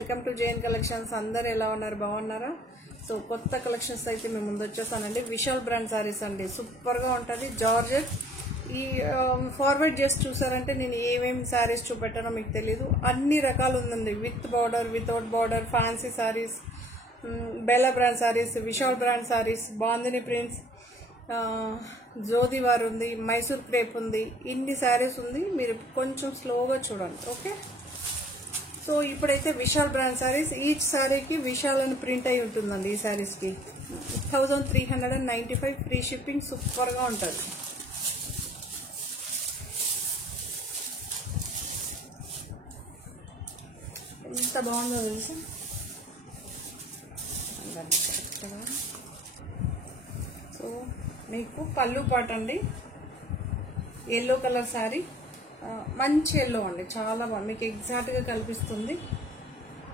Welcome to JN collections. అందరు ఎలా ఉన్నారు? బాగున్నారా? సో కొత్త కలెక్షన్స్ అయితే మేము ముందు వచ్చేసానండి. విశాల్ బ్రాండ్ సారీస్ అండి, సూపర్ గా ఉంటుంది. జార్జెట్ ఈ ఫార్వర్డ్ చేసి చూసారంటే నేను ఏమేమి సారీస్ చూపెట్టానో మీకు తెలీదు. అన్ని రకాలు ఉందండి, with border, without border, fancy saris, Bella brand saris, Vishal brand saris, bandhani prints, జోదివార్ ఉంది, మైసూర్ క్రేప్ ఉంది. ఇన్ని సారీస్ ఉంది, మీరు కొంచెం స్లోగా చూడండి. ఓకే, సో ఇప్పుడైతే విశాల్ బ్రాండ్ సారీస్, ఈచ్ సారీకి విశాల్ అని ప్రింట్ అయి ఉంటుందండి. ఈ సారీస్కి 1395 ఫ్రీ షిప్పింగ్, సూపర్గా ఉంటుంది. ఎంత బాగుందో తెలుసా. సో మీకు పళ్ళు పాట అండి, ఎల్లో కలర్ శారీ, మంచి ఎల్లో అండి, చాలా బాగుంది. మీకు ఎగ్జాక్ట్గా కనిపిస్తుంది,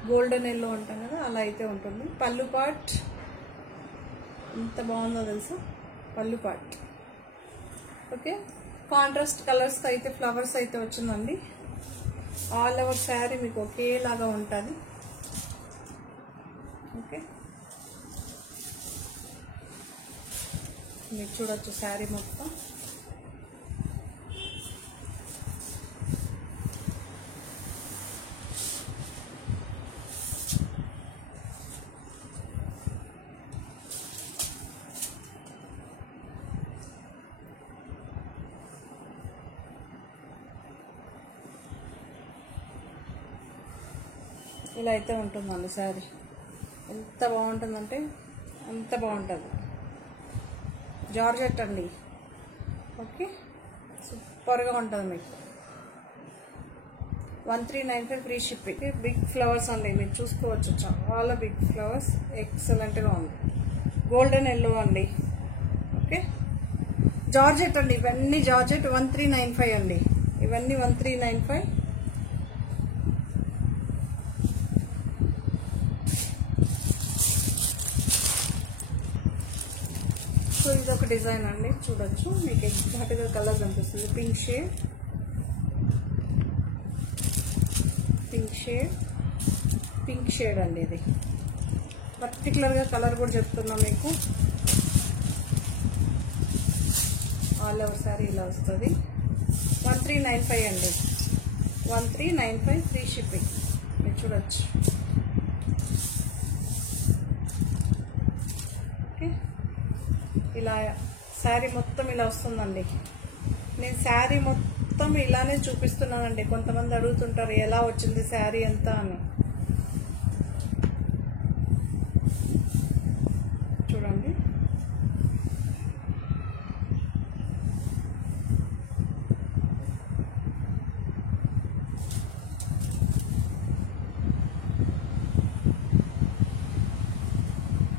గోల్డెన్ ఎల్లో అంటాం కదా, అలా అయితే ఉంటుంది. పళ్ళు పాట్ ఎంత బాగుందో తెలుసా, పళ్ళు పాట్. ఓకే, కాంట్రాస్ట్ కలర్స్ అయితే ఫ్లవర్స్ అయితే వచ్చిందండి. ఆల్ ఓవర్ శారీ మీకు ఒకేలాగా ఉంటుంది. ఓకే, మీరు చూడొచ్చు శారీ మొత్తం. ఇలా అయితే ఉంటుందండి శారీ. ఎంత బాగుంటుందంటే అంత బాగుంటుంది. జార్జెట్ అండి. ఓకే, సూపర్గా ఉంటుంది మీకు. 1395 ఫ్రీ షిప్పింగ్. బిగ్ ఫ్లవర్స్ అండి, మీరు చూసుకోవచ్చు, చాలా బిగ్ ఫ్లవర్స్, ఎక్సలెంట్గా ఉంది. గోల్డెన్ ఎల్లో అండి. ఓకే, జార్జెట్ అండి, ఇవన్నీ జార్జెట్. 1395 అండి, ఇవన్నీ 1395. సో ఇదొక డిజైన్ అండి, చూడొచ్చు, మీకు ఎగ్జాక్ట్గా కలర్ కనిపిస్తుంది. Pink shade, pink shade, pink shade అండి. ఇది పర్టికులర్గా కలర్ కూడా చెప్తున్నా మీకు. ఆల్ ఓవర్ సారీ ఇలా వస్తుంది. 1395 అండి, 1395 ఫ్రీ షిప్పింగ్. మీరు చూడొచ్చు. ఓకే, ఇలా శారీ మొత్తం ఇలా వస్తుందండి. నేను శారీ మొత్తం ఇలానే చూపిస్తున్నానండి. కొంతమంది అడుగుతుంటారు ఎలా వచ్చింది శారీ ఎంత అని. చూడండి,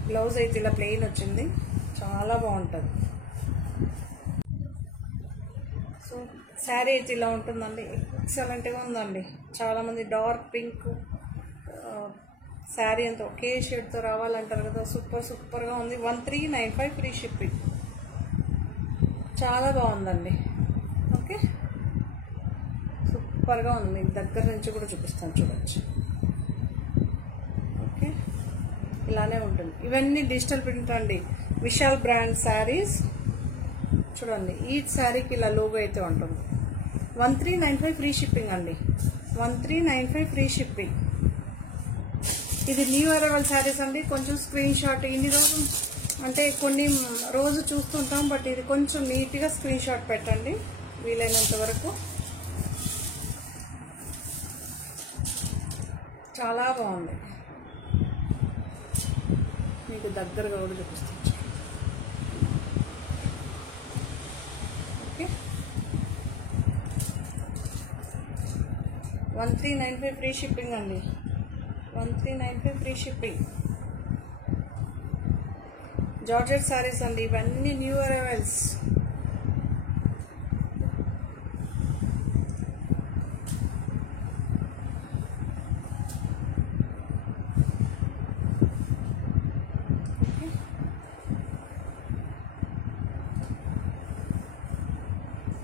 బ్లౌజ్ అయితే ఇలా ప్లెయిన్ వచ్చింది, చాలా బాగుంటుంది. సో శారీ అయితే ఇలా ఉంటుందండి, ఎక్సలెంట్గా ఉందండి. చాలామంది డార్క్ పింక్ శారీ అంతా ఒకే షేడ్తో రావాలంటారు కదా, సూపర్గా ఉంది. 1395 ఫ్రీ షిప్పింగ్, చాలా బాగుందండి. ఓకే, సూపర్గా ఉంది. మీకు దగ్గర నుంచి కూడా చూపిస్తాను, చూడొచ్చు. ఓకే, ఇలానే ఉంటుంది. ఇవన్నీ డిజిటల్ ప్రింట్ అండి, విశాల్ బ్రాండ్ శారీస్. చూడండి, ఈ శారీకి ఇలా లోగో అయితే ఉంటుంది. 1395 ఫ్రీ షిప్పింగ్ అండి, 1395 ఫ్రీ షిప్పింగ్. ఇది న్యూ అరైవల్ శారీస్ అండి. కొంచెం స్క్రీన్ షాట్, ఇన్ని రోజులు అంటే కొన్ని రోజు చూస్తుంటాం, బట్ ఇది కొంచెం నీట్గా స్క్రీన్ షాట్ పెట్టండి వీలైనంత వరకు. చాలా బాగుంది, మీకు దగ్గరగా కూడా చూపిస్తాను. ఓకే, 1395 ఫ్రీ షిప్పింగ్ అండి, 1395 ఫ్రీ షిప్పింగ్. జార్జెట్ సారీస్ అండి, ఇవన్నీ న్యూ అరైవల్స్.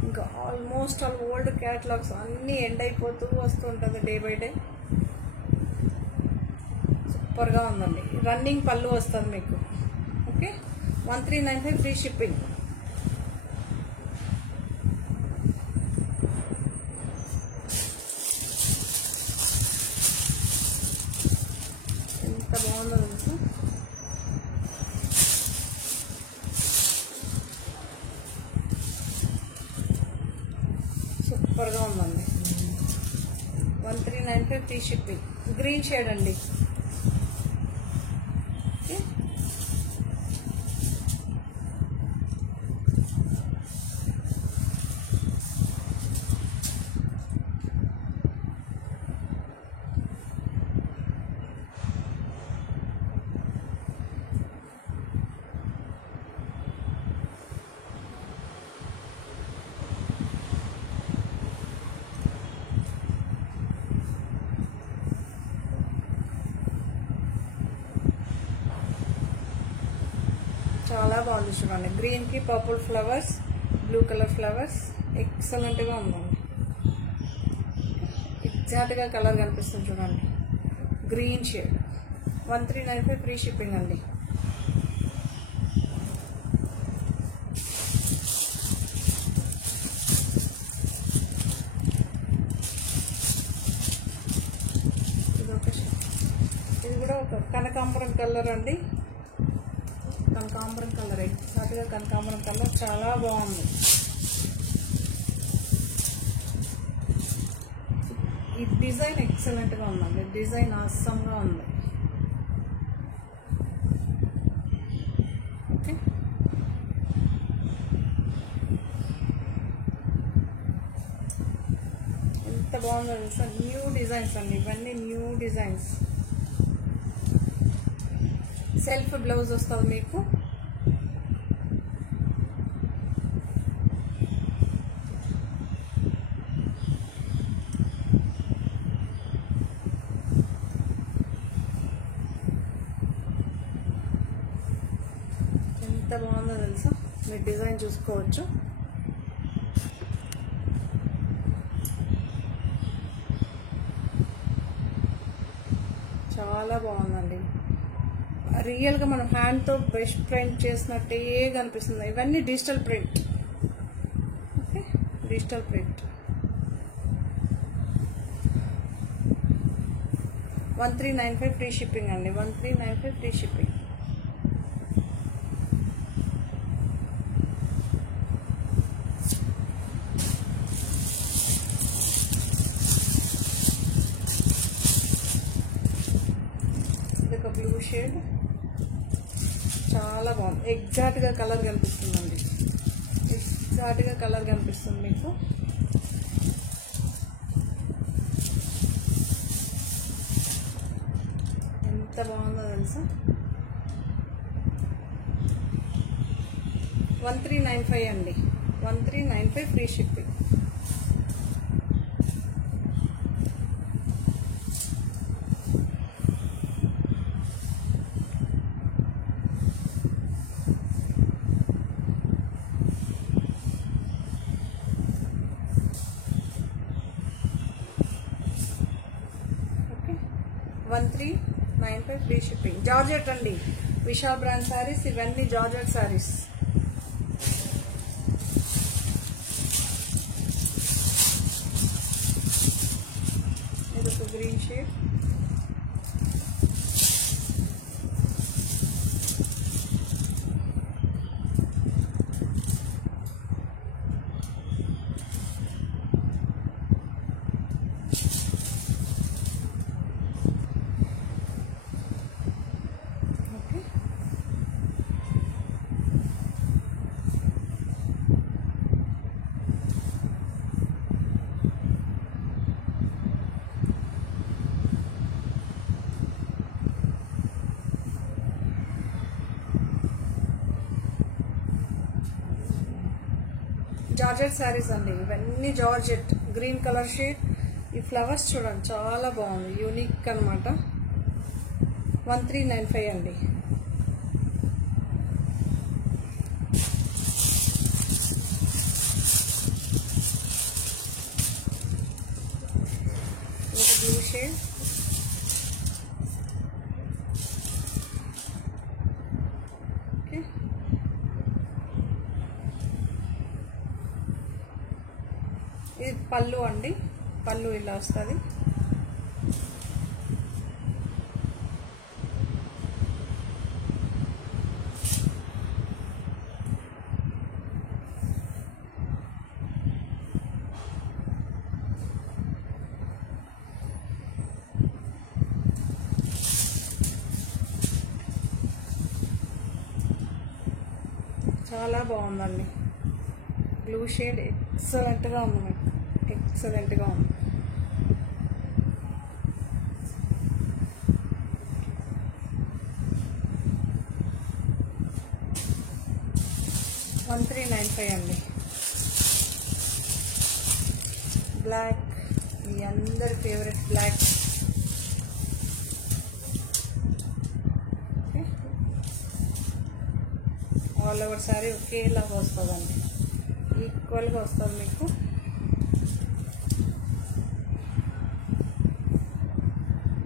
ఇంకా ఆల్మోస్ట్ ఆల్ ఓల్డ్ క్యాటలాగ్స్ అన్నీ ఎండ్ అయిపోతూ వస్తుంటుంది డే బై డే. సూపర్గా ఉందండి. రన్నింగ్ పళ్ళు వస్తుంది మీకు. Okay, 1395 free shipping. ఎంత బాగుందో తెలుసు. సూపర్గా ఉందండి. 1395 ఫ్రీ షిప్పింగ్. గ్రీన్ షేడ్ అండి. ఓకే, చాలా బాగుంది చూడండి. గ్రీన్కి purple flowers, blue colour flowers, ఎక్సలెంట్గా ఉందండి. ఎగ్జాక్ట్గా కలర్ కనిపిస్తుంది చూడండి. Green shade. 1395 ఫ్రీ షిప్పింగ్ అండి. ఇది కూడా ఒక కనకాంబరం కలర్ అండి. కనకాంబరం కలర్, ఎగ్జాక్ట్గా కనకాంబరం కలర్, చాలా బాగుంది. ఈ డిజైన్ ఎక్సలెంట్గా ఉందండి. డిజైన్ అస్సంగా ఉంది. ఓకే, ఎంత బాగుందో తెలుసా. న్యూ డిజైన్స్ అండి ఇవన్నీ, న్యూ డిజైన్స్. సెల్ఫ్ బ్లౌజ్ వస్తుంది మీకు. ఎంత బాగుందో తెలుసా. మీరు డిజైన్ చూసుకోవచ్చు. చాలా బాగుందండి. రియల్గా మనం హ్యాండ్తో బ్రష్ ప్రింట్ చేసినట్టే కనిపిస్తుంది. ఇవన్నీ digital print. Okay, digital print. 1395 free shipping అండి. 1395 ఫ్రీ షిప్పింగ్. ఇది ఒక బ్లూ షేడ్, చాలా బాగుంది. ఎగ్జాక్ట్గా కలర్ కనిపిస్తుందండి. ఎగ్జాక్ట్గా కలర్ కనిపిస్తుంది మీకు. ఎంత బాగుందో తెలుసా. 1395 అండి. 1395 free shipping. Okay, 1395 free shipping. Georgette అండి. విశాల్ బ్రాండ్ శారీస్ ఇవన్నీ, జార్జెట్ శారీస్. ఇది ఒక గ్రీన్ షేడ్. జార్జెట్ శారీస్ అండి ఇవన్నీ. Georgette green colour shade. ఈ ఫ్లవర్స్ చూడండి చాలా బాగుంది, యూనిక్ అనమాట. 1395 అండి. Blue shade. పళ్ళు అండి, పళ్ళు ఇలా వస్తుంది. చాలా బాగుందండి. బ్లూ షేడ్ ఎక్సలెంట్గా ఉంది, మీకు ఎక్సలెంట్గా ఉంది. $1395 అండి. బ్లాక్, మీ అందరి favourite black. All over sari ఒకేలాగా వస్తుందండి, ఈక్వల్గా వస్తుంది మీకు.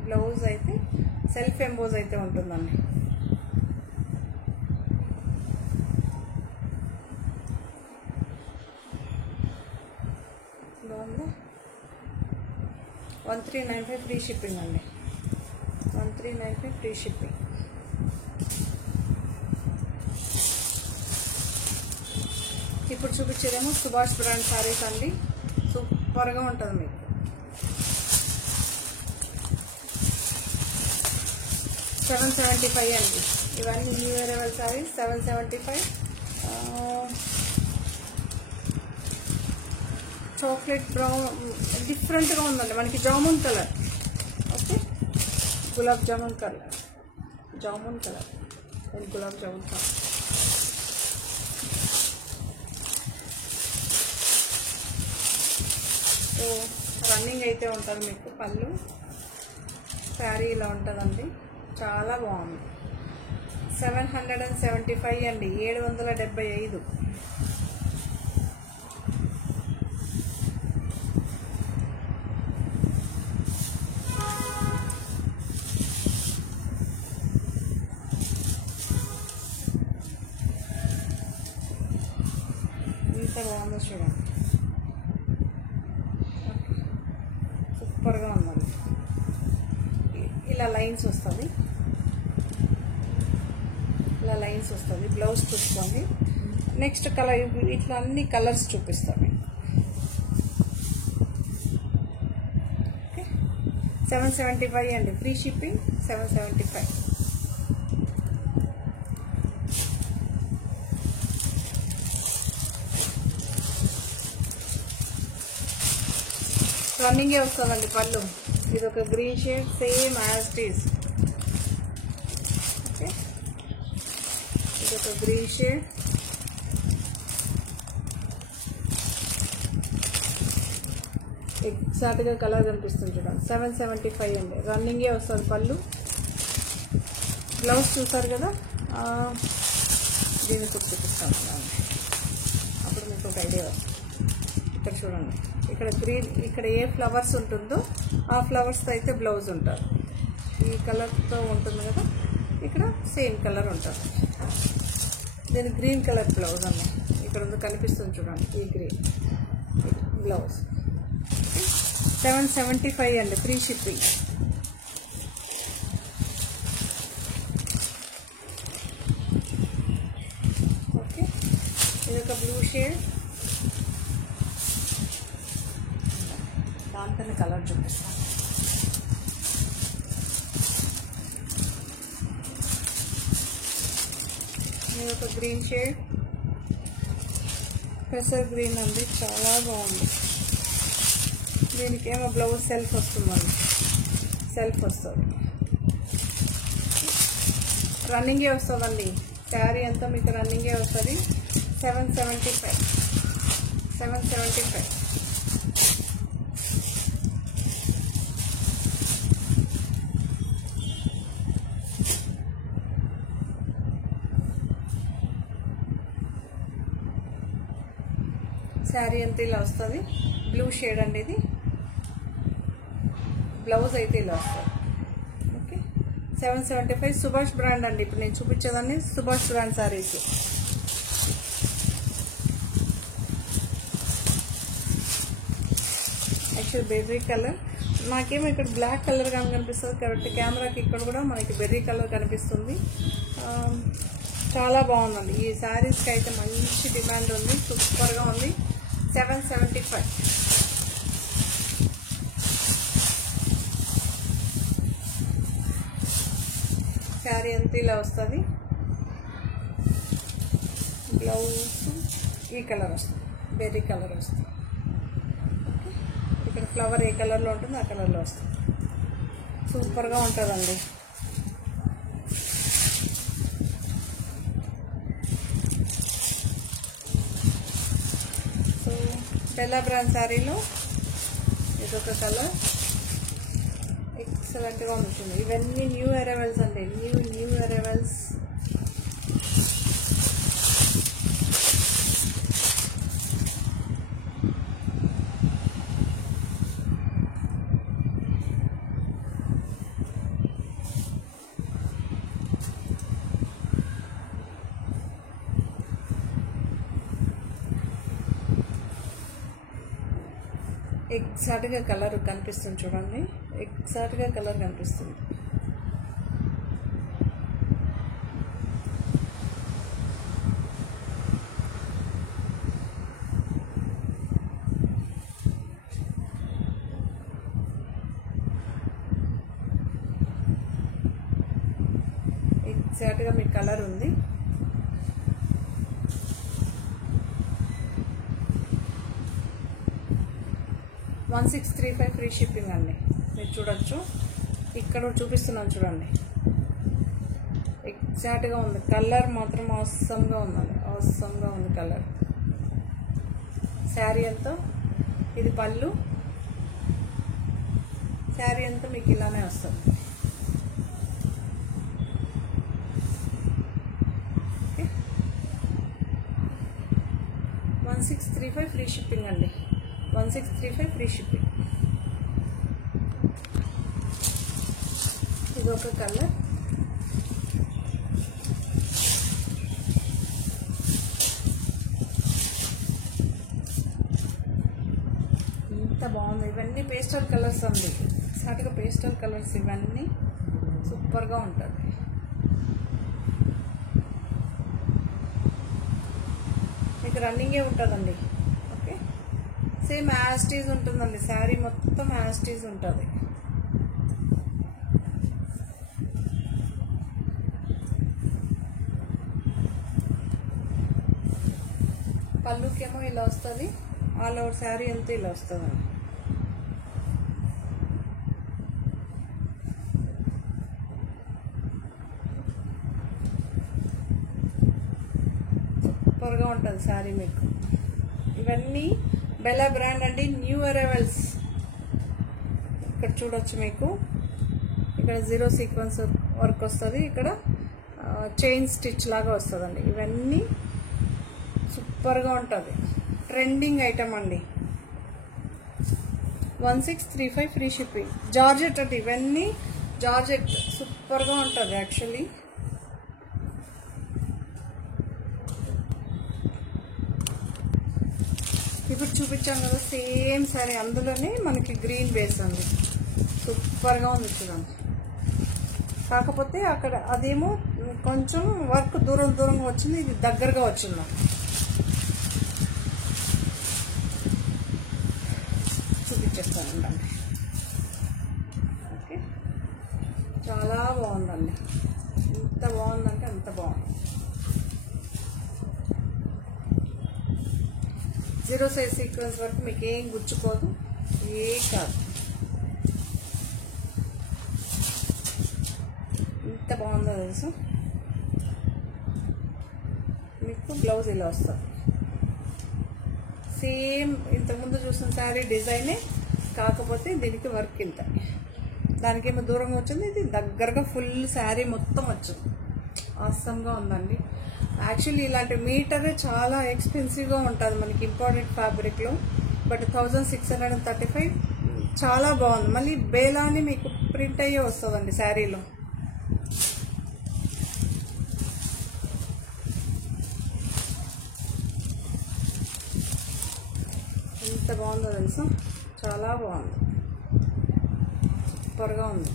బ్లౌజ్ అయితే సెల్ఫ్ ఎంబోజ్ అయితే ఉంటుందండి. బాగుంది. 1395 ఫ్రీ షిప్పింగ్ అండి. 1395 ఫ్రీ షిప్పింగ్. ఇప్పుడు చూపించేదేమో సుభాష్ బ్రాండ్ సారీస్ అండి. సూపర్గా ఉంటుంది మీకు. $775 అండి. ఇవన్నీ new arrival saris. $775. Chocolate brown డిఫరెంట్గా ఉందండి మనకి. Jamun colour. Okay, gulab jamun colour. Jamun colour and gulab jamun colour. So running అయితే ఉంటుంది మీకు. పళ్ళు శారీ ఇలా ఉంటుందండి. చాలా బాగుంది. 775 అండి. 775. ఎంత బాగుందో చూడండి. సూపర్గా ఉందండి. ఇలా లైన్స్ వస్తుంది, ఇలా లైన్స్ వస్తుంది. బ్లౌజ్ చూసుకోండి. నెక్స్ట్ కలర్, ఇట్లా అన్ని కలర్స్ చూపిస్తాను. ఓకే, 775 అండి. Free shipping. 775. రన్నింగే వస్తుందండి పళ్ళు. ఇది ఒక green shade, same as it is. Okay, ఇది ఒక గ్రీన్ షేడ్. ఎగ్జాక్ట్గా కలర్ కనిపిస్తుంది చూడండి. 775 అండి. రన్నింగే వస్తుంది పళ్ళు. బ్లౌజ్ చూసారు కదా, దీన్ని కూడా చూపిస్తాను అప్పుడు మీకు ఒక ఐడియా వస్తుంది. ఇక్కడ చూడండి, ఇక్కడ గ్రీన్, ఇక్కడ ఏ ఫ్లవర్స్ ఉంటుందో ఆ ఫ్లవర్స్తో అయితే బ్లౌజ్ ఉంటుంది. ఈ కలర్తో ఉంటుంది కదా, ఇక్కడ సేమ్ కలర్ ఉంటుంది. దీని గ్రీన్ కలర్ బ్లౌజ్ అన్న ఇక్కడ ఉంది, కనిపిస్తుంది చూడండి. ఈ గ్రీన్ బ్లౌజ్. 775 అండి. Free shipping. ఓకే, ఇది ఒక బ్లూ షేడ్. దాంట్లోనే కలర్ చూపిస్తాను. ఇది ఒక గ్రీన్ షేడ్, పెసర్ గ్రీన్ అండి. చాలా బాగుంది. దీనికి ఏమో బ్లౌజ్ సెల్ఫ్ వస్తుందండి, సెల్ఫ్ వస్తుంది. రన్నింగే వస్తుందండి. శారీ అంతా మీకు రన్నింగే వస్తుంది. 775. 775. శారీ అంతా ఇలా వస్తుంది. బ్లూ షేడ్ అండి ఇది. బ్లౌజ్ అయితే ఇలా వస్తుంది. ఓకే, 775. సుభాష్ బ్రాండ్ అండి. ఇప్పుడు నేను చూపించేదాన్ని Subhash brand saris. Berry colour. నాకేమో ఇక్కడ బ్లాక్ కలర్ కానీ కనిపిస్తుంది కాబట్టి కెమెరాకి ఇక్కడ కూడా మనకి బెర్రీ కలర్ కనిపిస్తుంది. చాలా బాగుందండి. ఈ శారీస్కి అయితే మంచి డిమాండ్ ఉంది, సూపర్గా ఉంది. 775. శారీ అంతా ఇలా వస్తుంది. బ్లౌజ్ ఈ కలర్ వస్తుంది, బెర్రీ కలర్ వస్తుంది. ఇక్కడ ఫ్లవర్ ఏ కలర్లో ఉంటుంది ఆ కలర్లో వస్తుంది. సూపర్గా ఉంటుందండి. సో బెల్లా బ్రాండ్ శారీలో ఇదొక కలర్ ఎక్సలెంట్గా ఉంటుంది. ఇవన్నీ న్యూ అరైవల్స్ అండి, న్యూ అరైవల్స్. ఎగ్జాక్ట్గా కలర్ కనిపిస్తుంది చూడండి, ఎగ్జాక్ట్గా కలర్ కనిపిస్తుంది. ఎగ్జాక్ట్గా మీ కలర్ ఉంది. $1635 ఫ్రీ షిప్పింగ్ అండి. మీరు చూడొచ్చు, ఇక్కడ చూపిస్తున్నాను చూడండి. ఎగ్జాక్ట్గా ఉంది, కలర్ మాత్రం అవసరంగా ఉందండి, అవసరంగా ఉంది కలర్. శారీ అంతా ఇది పళ్ళు, శారీ అంతా మీకు ఇలానే వస్తుంది. 1635 ఫ్రీ షిప్పింగ్ అండి, 1635 ఫ్రీ షిప్పింగ్. ఇది ఒక కలర్. ఇంత బాగుంది. ఇవన్నీ పేస్టల్ కలర్స్ అండి, ఎగ్జాక్ట్గా పేస్టల్ కలర్స్. ఇవన్నీ సూపర్గా ఉంటుంది. మీకు రన్నింగే ఉంటుందండి. సేమ్ యాస్టీజ్ ఉంటుందండి, శారీ మొత్తం యాస్టీజ్ ఉంటుంది. పళ్ళుకేమో ఇలా వస్తుంది, ఆల్ ఓవర్ శారీ అంతా ఇలా వస్తుందండి. సూపర్గా ఉంటుంది శారీ మీకు. ఇవన్నీ బెల్లా బ్రాండ్ అండి, న్యూ అరైవల్స్. ఇక్కడ చూడొచ్చు మీకు, ఇక్కడ 0 సీక్వెన్స్ వర్క్ వస్తుంది, ఇక్కడ చైన్ స్టిచ్ లాగా వస్తుందండి. ఇవన్నీ సూపర్గా ఉంటుంది, ట్రెండింగ్ ఐటమ్ అండి. 1635 ఫ్రీ షిప్పింగ్. జార్జెట్ అంటే ఇవన్నీ జార్జెట్, సూపర్గా ఉంటుంది యాక్చువల్లీ. ఇప్పుడు చూపించాం కదా సేమ్ శారీ, అందులోనే మనకి గ్రీన్ బేస్ ఉంది, సూపర్గా ఉంది చూడండి. కాకపోతే అక్కడ అదేమో కొంచెం వర్క్ దూరంగా వచ్చింది, ఇది దగ్గరగా వచ్చింది. చూపించేస్తానండి. ఓకే, చాలా బాగుందండి, ఎంత బాగుందంటే అంత బాగుంది. 0 సైజ్ సీక్వెన్స్ వరకు మీకు ఏం గుచ్చుకోదు, ఏ కాదు. ఎంత బాగుందో తెలుసు. మీకు బ్లౌజ్ ఇలా వస్తుంది, సేమ్ ఇంతకుముందు చూసిన శారీ డిజైనే, కాకపోతే దీనికి వర్క్ ఇంత, దానికేమో దూరంగా వచ్చింది, ఇది దగ్గరగా ఫుల్ శారీ మొత్తం వచ్చింది. ఆసంగా ఉందండి. యాక్చువల్లీ ఇలాంటి మీటర్ చాలా ఎక్స్పెన్సివ్గా ఉంటుంది మనకి ఇంపార్టెంట్ ఫ్యాబ్రిక్లో, బట్ 1635 చాలా బాగుంది. మళ్ళీ బేలాని మీకు ప్రింట్ అయ్యే వస్తుందండి శారీలో. ఎంత బాగుందో తెలుసు, చాలా బాగుంది, సూపర్గా ఉంది.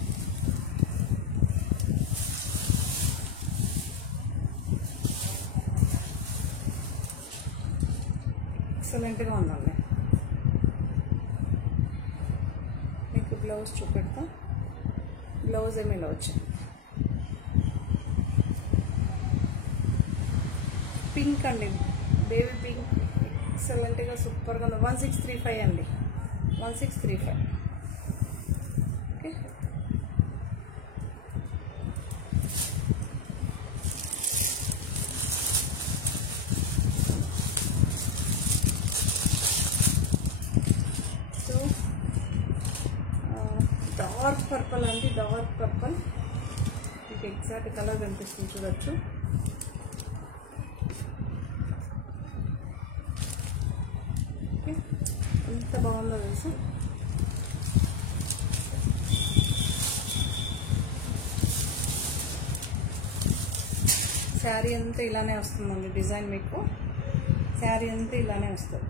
ఎక్సలెంట్గా ఉందండి. మీకు బ్లౌజ్ చూపెడతా. బ్లౌజ్ ఏమి ఇలా వచ్చింది, పింక్ అండి, బేబీ పింక్. ఎక్సలెంట్గా సూపర్గా ఉంది. 1635 అండి, 1635. ఓకే, సో డార్క్ పర్పుల్ అండి, డార్క్ పర్పుల్. మీకు ఎగ్జాక్ట్ కలర్ కనిపిస్తుంది, చూడొచ్చు. ఎంత బాగుందో తెలుసు. శారీ అంతా ఇలానే వస్తుందండి డిజైన్. మీకు శారీ అంతా ఇలానే వస్తుంది.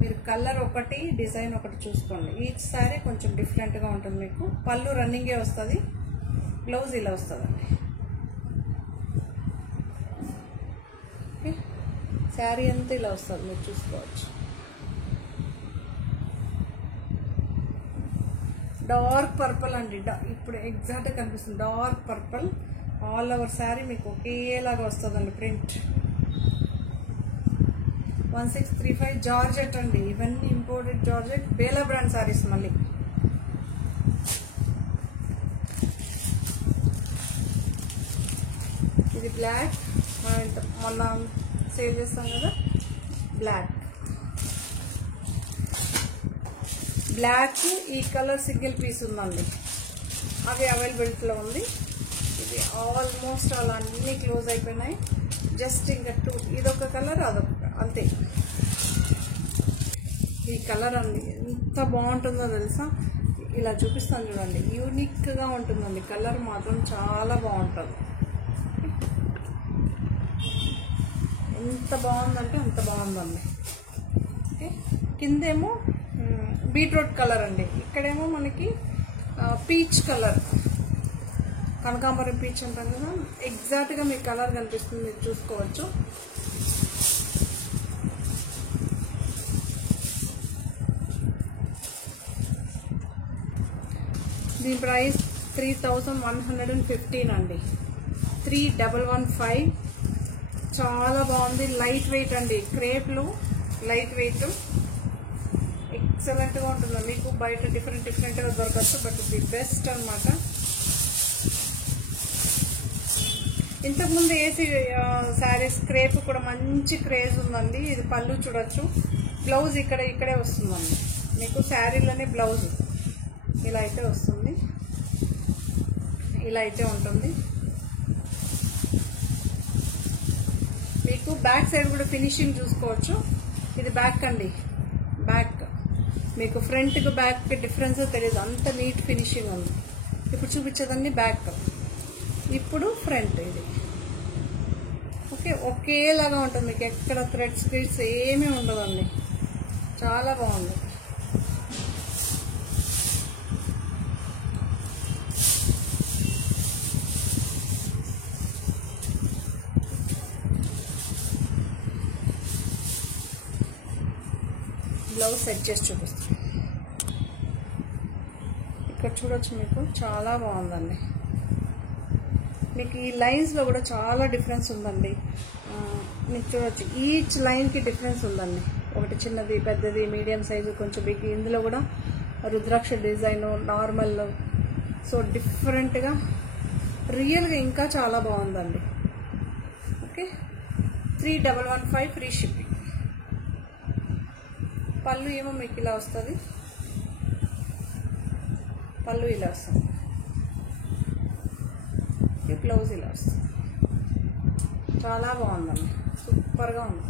మీరు కలర్ ఒకటి, డిజైన్ ఒకటి చూసుకోండి. ఈచ్ శారీ కొంచెం డిఫరెంట్గా ఉంటుంది. మీకు పళ్ళు రన్నింగే వస్తుంది, బ్లౌజ్ ఇలా వస్తుందండి. ఓకే, శారీ అంతా ఇలా వస్తుంది, మీరు చూసుకోవచ్చు. డార్క్ పర్పుల్ అండి, ఇప్పుడు ఎగ్జాక్ట్గా కనిపిస్తుంది. Dark purple all over sari మీకు ఒకేలాగా వస్తుందండి ప్రింట్. 1635 జార్జెట్ అండి. ఇవన్నీ imported georgette, Bela brand saris. మళ్ళీ ఇది బ్లాక్, మనం మొన్న సేల్ చేస్తాం కదా, బ్లాక్. బ్లాక్ ఈ కలర్ సింగిల్ పీస్ ఉందండి, అవి అవైలబిలిటీలో ఉంది. ఇది ఆల్మోస్ట్ అలా అన్నీ క్లోజ్ అయిపోయినాయి. జస్ట్ ఇంకా 2, ఇదొక కలర్, అదొక, అంతే. ఈ కలర్ అండి ఎంత బాగుంటుందో తెలుసా. ఇలా చూపిస్తాను చూడండి, యూనిక్గా ఉంటుందండి. కలర్ మాత్రం చాలా బాగుంటుంది. ఎంత బాగుందంటే అంత బాగుందండి. ఓకే, కిందేమో బీట్రూట్ కలర్ అండి, ఇక్కడేమో మనకి పీచ్ కలర్, కనకాంబరం పీచ్ అంటాం కదా, ఎగ్జాక్ట్గా మీకు కలర్ కనిపిస్తుంది, మీరు చూసుకోవచ్చు. దీని ప్రైస్ 3115 అండి, 3115. చాలా బాగుంది, లైట్ వెయిట్ అండి. క్రేప్లు లైట్ వెయిట్, ఎక్సలెంట్గా ఉంటుంది. మీకు బయట డిఫరెంట్గా దొరకచ్చు, బట్ ఇది బెస్ట్ అనమాట. ఇంతకుముందు ఏసీ శారీస్ క్రేప్ కూడా మంచి క్రేజ్ ఉందండి. ఇది పళ్ళు చూడొచ్చు, బ్లౌజ్ ఇక్కడే వస్తుందండి. మీకు శారీలోనే బ్లౌజ్ ఇలా అయితే వస్తుంది, ఇలా అయితే ఉంటుంది. మీకు బ్యాక్ సైడ్ కూడా ఫినిషింగ్ చూసుకోవచ్చు. ఇది బ్యాక్ అండి, బ్యాక్. మీకు ఫ్రంట్కి బ్యాక్ డిఫరెన్స్ తెలియదు, అంత నీట్ ఫినిషింగ్ ఉంది. ఇప్పుడు చూపించేదండి బ్యాక్, ఇప్పుడు ఫ్రంట్. ఇది ఓకే, ఒకేలాగా ఉంటుంది. మీకు ఎక్కడ థ్రెడ్స్ గిడ్స్ ఏమీ ఉండదండి, చాలా బాగుంది. బ్లౌజ్ సెట్ చేసి చూపిస్తాను. ఇక్కడ చూడొచ్చు, మీకు చాలా బాగుందండి. మీకు ఈ లైన్స్లో కూడా చాలా డిఫరెన్స్ ఉందండి. మీకు చూడొచ్చు, ఈచ్ లైన్కి డిఫరెన్స్ ఉందండి. ఒకటి చిన్నది, పెద్దది, మీడియం సైజు, కొంచెం బిగ్. ఇందులో కూడా రుద్రాక్ష డిజైన్, నార్మల్. సో డిఫరెంట్గా, రియల్గా ఇంకా చాలా బాగుందండి. Okay, 3115 free shipping. పళ్ళు ఏమో మీకు ఇలా వస్తుంది, పళ్ళు ఇలా వస్తుంది, ఈ బ్లౌజ్ ఇలా వస్తుంది. చాలా బాగుందండి, సూపర్గా ఉంది.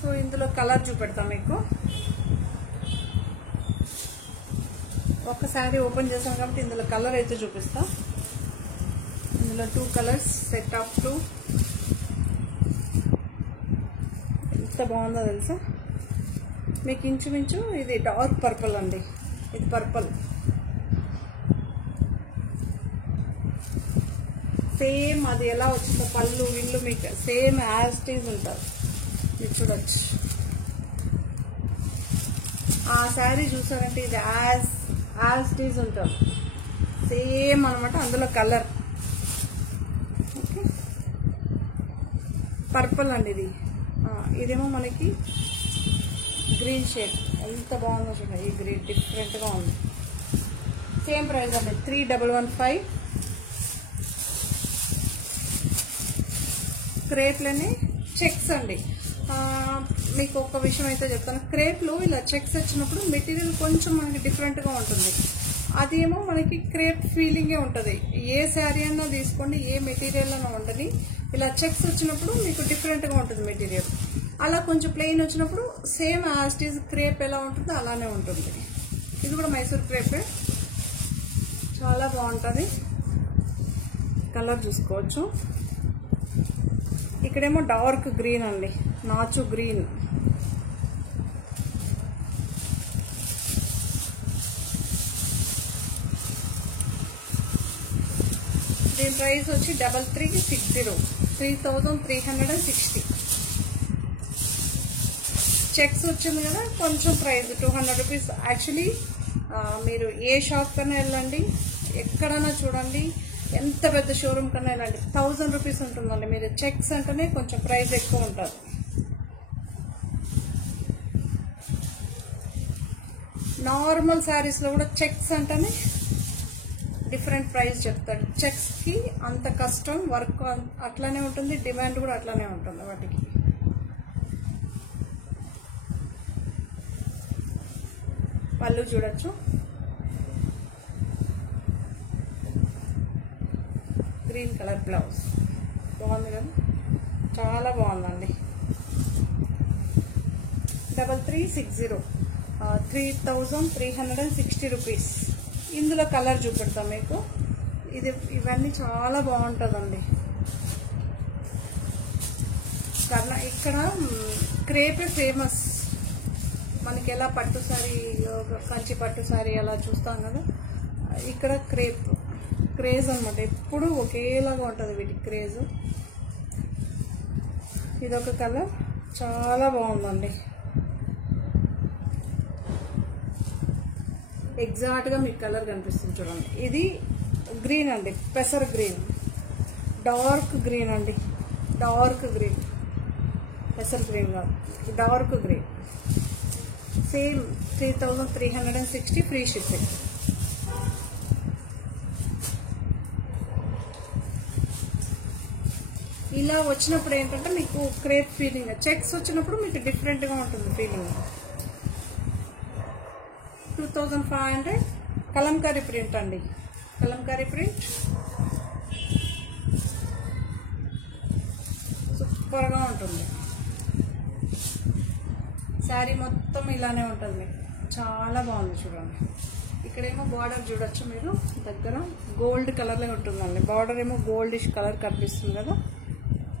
సో ఇందులో కలర్ చూపెడతాం మీకు. ఒక శారీ ఓపెన్ చేసాం కాబట్టి ఇందులో కలర్ అయితే చూపిస్తా. ఇందులో 2 కలర్స్, సెట్ ఆఫ్ 2. ఎంత ఎంత బాగుందో తెలుసా. మీకు ఇంచుమించు ఇది డార్క్ పర్పుల్ అండి, ఇది పర్పుల్. సేమ్ అది ఎలా వచ్చిందో పళ్ళు వీళ్ళు మీకు సేమ్ యాజ్ టీజ్ ఉంటారు. మీరు చూడొచ్చు ఆ శారీ చూసారంటే ఇది యాజ్ టీజ్ ఉంటారు సేమ్ అనమాట. అందులో కలర్ ఓకే పర్పుల్ అండి ఇది. ఇదేమో మనకి గ్రీన్ షేడ్. ఎంత బాగుందో చూడండి, ఈ గ్రీన్ డిఫరెంట్గా ఉంది. సేమ్ ప్రైస్ అండి 3115. క్రేప్లని చెక్స్ అండి. మీకు ఒక విషయం అయితే చెప్తాను, క్రేప్లో ఇలా చెక్స్ వచ్చినప్పుడు మెటీరియల్ కొంచెం మనకి డిఫరెంట్గా ఉంటుంది. అదేమో మనకి క్రేప్ ఫీలింగే ఉంటుంది. ఏ శారీ అన్నా తీసుకోండి, ఏ మెటీరియల్ అన్నా ఉండని, ఇలా చెక్స్ వచ్చినప్పుడు మీకు డిఫరెంట్గా ఉంటుంది మెటీరియల్. అలా కొంచెం ప్లెయిన్ వచ్చినప్పుడు same as it is crepe ఎలా ఉంటుందో అలానే ఉంటుంది. ఇది కూడా మైసూర్ క్రేపే, చాలా బాగుంటుంది. కలర్ చూసుకోవచ్చు. ఇక్కడేమో డార్క్ గ్రీన్ అండి, నాచు గ్రీన్. దీని ప్రైస్ వచ్చి 3360, 3360. చెక్స్ వచ్చింది కదా, కొంచెం ప్రైస్ 200 రూపీస్. యాక్చువల్లీ మీరు ఏ షాప్ కన్నా వెళ్ళండి, ఎక్కడైనా చూడండి, ఎంత పెద్ద షోరూమ్ కన్నా వెళ్ళండి, 1000 రూపీస్ ఉంటుందండి. మీరు చెక్స్ అంటేనే కొంచెం ప్రైస్ ఎక్కువ ఉంటుంది. నార్మల్ శారీస్లో కూడా చెక్స్ అంటేనే డిఫరెంట్ ప్రైస్ చెప్తాడు. చెక్స్కి అంత కష్టం, వర్క్ అట్లానే ఉంటుంది, డిమాండ్ కూడా అట్లానే ఉంటుంది వాటికి. పళ్ళు చూడొచ్చు, గ్రీన్ కలర్ బ్లౌజ్. బాగుంది కదా, చాలా బాగుందండి. 3360, 3360 రూపీస్. ఇందులో కలర్ చూపెడతాం మీకు. ఇవన్నీ చాలా బాగుంటుందండి. ఇక్కడ క్రేపే ఫేమస్ మనకి. ఎలా పట్టు సారీ, కంచి పట్టు సారీ అలా చూస్తాం కదా, ఇక్కడ క్రేజ్ అనమాట. ఎప్పుడు ఒకేలాగా ఉంటుంది వీటికి క్రేజ్. ఇదొక కలర్, చాలా బాగుందండి. ఎగ్జాక్ట్గా మీకు కలర్ కనిపిస్తుంది చూడండి. ఇది గ్రీన్ అండి, పెసర్ గ్రీన్, డార్క్ గ్రీన్ అండి, డార్క్ గ్రీన్. పెసర్ గ్రీన్ కాదు, dark green. Same 3360, free shipping. ఇలా వచ్చినప్పుడు ఏంటంటే మీకు క్రేప్ ఫీలింగ్, చెక్స్ వచ్చినప్పుడు మీకు డిఫరెంట్గా ఉంటుంది ఫీలింగ్. 2500. కలంకారీ ప్రింట్ అండి, కలంకారీ ప్రింట్ సూపర్గా ఉంటుంది. శారీ మొత్తం ఇలానే ఉంటుంది మీకు, చాలా బాగుంది చూడండి. ఇక్కడేమో బార్డర్ చూడొచ్చు మీరు, దగ్గర గోల్డ్ కలర్లో ఉంటుందండి. బార్డర్ ఏమో గోల్డిష్ కలర్ కనిపిస్తుంది కదా,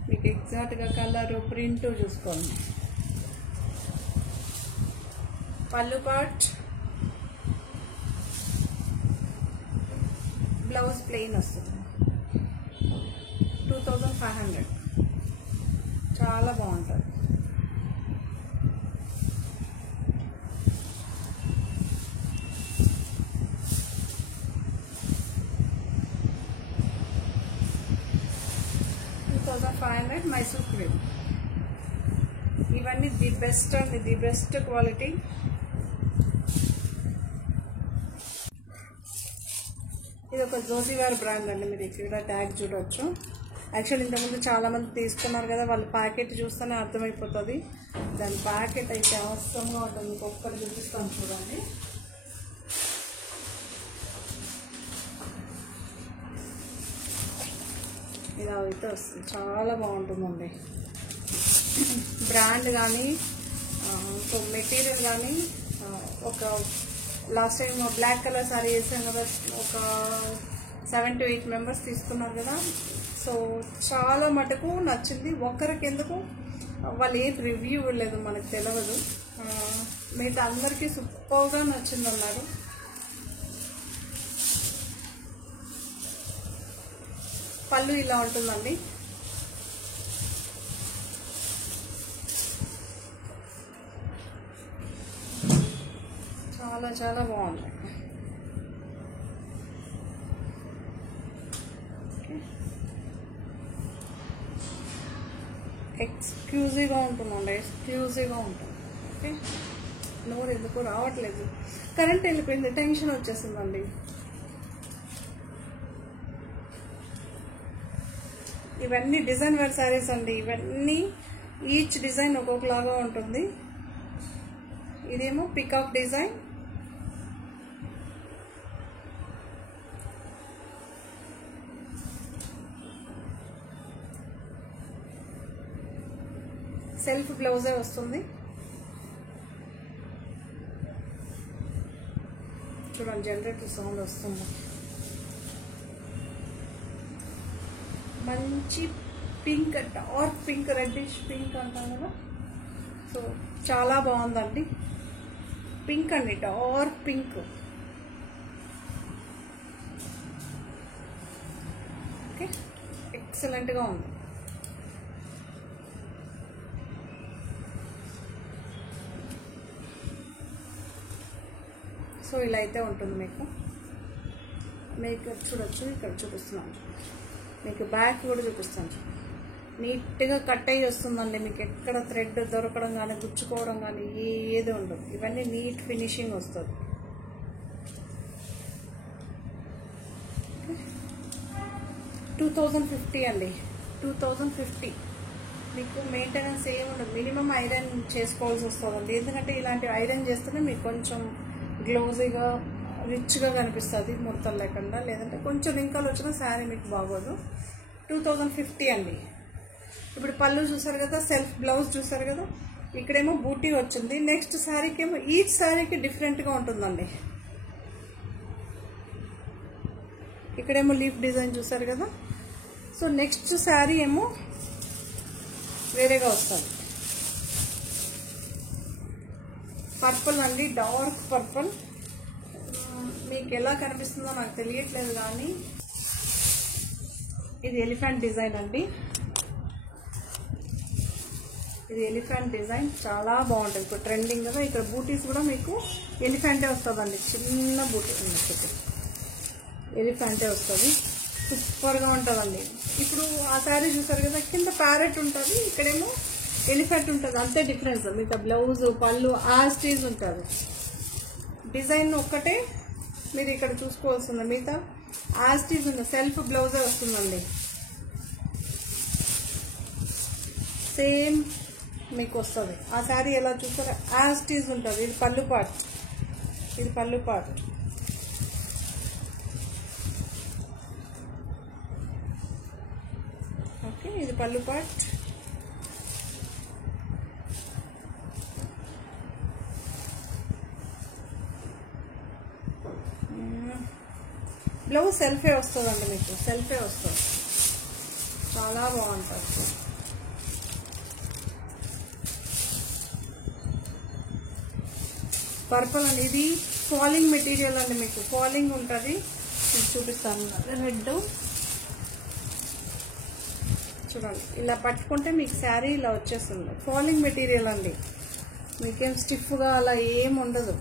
మీకు ఎగ్జాక్ట్గా కలర్ ప్రింట్ చూసుకోండి. పళ్ళు పార్ట్, బ్లౌజ్ ప్లెయిన్ వస్తుంది. 2500, చాలా బాగుంటుంది. మైసూర్ క్రీమ్. ఇవన్నీ ది బెస్ట్ అండి, ది బెస్ట్ క్వాలిటీ. ఇది ఒక జోసివార్ బ్రాండ్ అండి, మీరు ఇక్కడ ట్యాగ్ చూడవచ్చు. యాక్చువల్లీ ఇంతకుముందు చాలామంది తీసుకున్నారు కదా, వాళ్ళ ప్యాకెట్ చూస్తేనే అర్థమైపోతుంది. దాని ప్యాకెట్ అయితే అవసరంగా ఉంటుంది. ఇంకొకటి చూపిస్తాను చూడండి. ఇలా అయితే వస్తుంది, చాలా బాగుంటుందండి. బ్రాండ్ కానీ మెటీరియల్ కానీ. ఒక last time black colour sari వేసాం కదా, ఒక 7 to 8 మెంబర్స్ తీసుకున్నారు కదా. సో చాలా మటుకు నచ్చింది. ఒక్కరికి ఎందుకు వాళ్ళు ఏం రివ్యూ ఇవ్వలేదు, మనకు తెలియదు. మిగతా అందరికీ సూపర్గా నచ్చిందన్నారు. పళ్ళు ఇలా ఉంటుందండి. చాలా చాలా బాగుంది. ఎక్స్క్లూజివ్గా ఉంటుందండి, ఎక్స్క్లూజివ్గా ఉంటుంది. ఓకే, నోరు ఎందుకు రావట్లేదు, కరెంట్ వెళ్ళిపోయింది, టెన్షన్ వచ్చేసిందండి. ఇవన్నీ డిజైన్ వేర్ శారీస్ అండి. ఇవన్నీ ఈచ్ డిజైన్ ఒక్కొక్కలాగా ఉంటుంది. ఇదేమో పికాక్ డిజైన్, సెల్ఫ్ బ్లౌజే వస్తుంది. చూడండి, జనరేటర్ సౌండ్ వస్తుంది. మంచి pink, dark pink, reddish pink అంటాం కదా, సో చాలా బాగుందండి. పింక్ అండి, డార్క్ పింక్. ఓకే, ఎక్సలెంట్గా ఉంది. సో ఇలా అయితే ఉంటుంది. మీకు చూడొచ్చు, ఇక్కడ చూపిస్తున్నాను. మీకు బ్యాక్ కూడా చూపిస్తాను. నీట్గా కట్ అయ్యి వస్తుందండి. మీకు ఎక్కడ థ్రెడ్ దొరకడం కానీ గుచ్చుకోవడం కానీ ఏది ఉండదు. ఇవన్నీ నీట్ ఫినిషింగ్ వస్తుంది. $2050 అండి, 2050. మీకు మెయింటెనెన్స్ ఏమి ఉండదు. మినిమం ఐరన్ చేసుకోవాల్సి వస్తుందండి. ఎందుకంటే ఇలాంటివి ఐరన్ చేస్తేనే మీకు కొంచెం గ్లోజీగా రిచ్గా కనిపిస్తుంది, ముడతలు లేకుండా. లేదంటే కొంచెం రింకలు వచ్చిన శారీ మీకు బాగోదు. 2050 అండి. ఇప్పుడు పళ్ళు చూసారు కదా, సెల్ఫ్ బ్లౌజ్ చూసారు కదా, ఇక్కడేమో బూటీ వచ్చింది. నెక్స్ట్ శారీకి ఏమో ఈచ్ శారీకి డిఫరెంట్గా ఉంటుందండి. ఇక్కడేమో లీఫ్ డిజైన్ చూసారు కదా, సో నెక్స్ట్ శారీ ఏమో వేరేగా వస్తుంది. పర్పుల్ అండి, డార్క్ పర్పుల్. మీకు ఎలా కనిపిస్తుందో నాకు తెలియట్లేదు, కానీ ఇది ఎలిఫెంట్ డిజైన్ అండి. ఇది ఎలిఫెంట్ డిజైన్ చాలా బాగుంటుంది. ఇప్పుడు ట్రెండింగ్ కదా. ఇక్కడ బూటీస్ కూడా మీకు ఎలిఫెంటే వస్తుందండి. చిన్న బూటీ ఉన్నట్టు ఎలిఫెంటే వస్తుంది. సూపర్గా ఉంటుందండి. ఇప్పుడు ఆ శారీ చూసారు కదా, కింద ప్యారెట్ ఉంటుంది, ఇక్కడేమో ఎలిఫెంట్ ఉంటుంది. అంతే డిఫరెన్స్. మిగతా బ్లౌజ్ పళ్ళు యాస్టీజ్ ఉంటుంది. డిజైన్ ఒక్కటే మీరు ఇక్కడ చూసుకోవాల్సింది. మిగతా యాస్టీజ్ ఉంది. సెల్ఫ్ బ్లౌజే వస్తుందండి. సేమ్ మీకు వస్తుంది. ఆ శారీ ఎలా చూసారా, యాస్టీజ్ ఉంటుంది. ఇది పళ్ళు పార్ట్, ఇది పళ్ళు పార్ట్. ఓకే, ఇది పళ్ళు పార్ట్. బ్లౌజ్ సెల్ఫే వస్తుందండి. మీకు సెల్ఫే వస్తుంది. చాలా బాగుంటుంది. పర్పుల్ అండి. ఇది ఫాలింగ్ మెటీరియల్ అండి. మీకు ఫాలింగ్ ఉంటుంది. చూపిస్తాను. రెడ్ చూడండి, ఇలా పట్టుకుంటే మీకు శారీ ఇలా వచ్చేస్తుంది. ఫాలింగ్ మెటీరియల్ అండి. మీకేం స్టిఫ్గా అలా ఏం ఉండదు.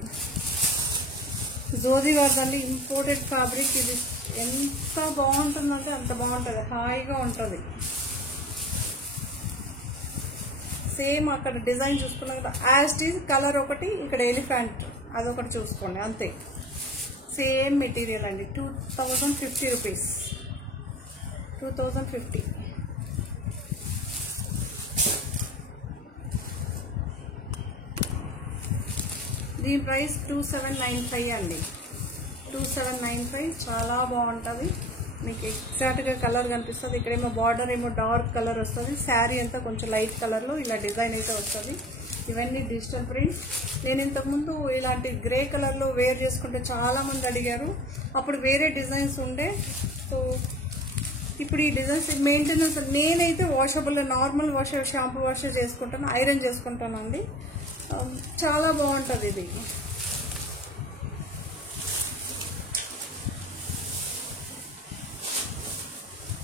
జోది వార్దండి, ఇంపోర్టెడ్ ఫ్యాబ్రిక్. ఇది ఎంత బాగుంటుందంటే అంత బాగుంటుంది. హాయిగా ఉంటుంది. సేమ్ అక్కడ డిజైన్ చూసుకున్నాం కదా, యాస్టీజ్ కలర్ ఒకటి, ఇక్కడ ఎలిఫెంట్ అదొకటి చూసుకోండి, అంతే. సేమ్ మెటీరియల్ అండి. 2050 రూపీస్. 2050. దీని ప్రైస్ 2795 అండి. 2795. చాలా బాగుంటుంది. మీకు ఎగ్జాక్ట్గా కలర్ కనిపిస్తుంది. ఇక్కడేమో బార్డర్ ఏమో డార్క్ కలర్ వస్తుంది. శారీ అంతా కొంచెం లైట్ కలర్లో ఇలా డిజైన్ అయితే వస్తుంది. ఇవన్నీ డిజిటల్ ప్రింట్. నేను ఇంతకుముందు ఇలాంటి గ్రే కలర్లో వేర్ చేసుకుంటే చాలామంది అడిగారు. అప్పుడు వేరే డిజైన్స్ ఉండే. సో ఇప్పుడు ఈ డిజైన్స్ మెయింటెనెన్స్ నేనైతే washable normal wash shampoo wash చేసుకుంటాను, ఐరన్ చేసుకుంటానండి. చాలా బాగుంటుంది ఇది.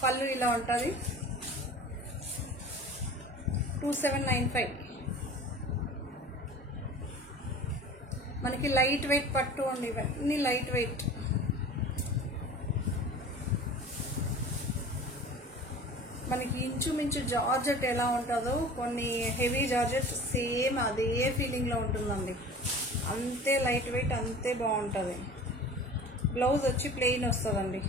పళ్ళు ఇలా ఉంటుంది. 2795. మనకి లైట్ వెయిట్ పట్టు అండి, ఇవన్నీ లైట్ వెయిట్. మనకి ఇంచుమించు జార్జెట్ ఎలా ఉంటుందో కొన్ని హెవీ జార్జెట్ సేమ్ అదే ఫీలింగ్లో ఉంటుందండి. అంతే లైట్ వెయిట్, అంతే బాగుంటుంది. బ్లౌజ్ వచ్చి ప్లెయిన్ వస్తుందండి.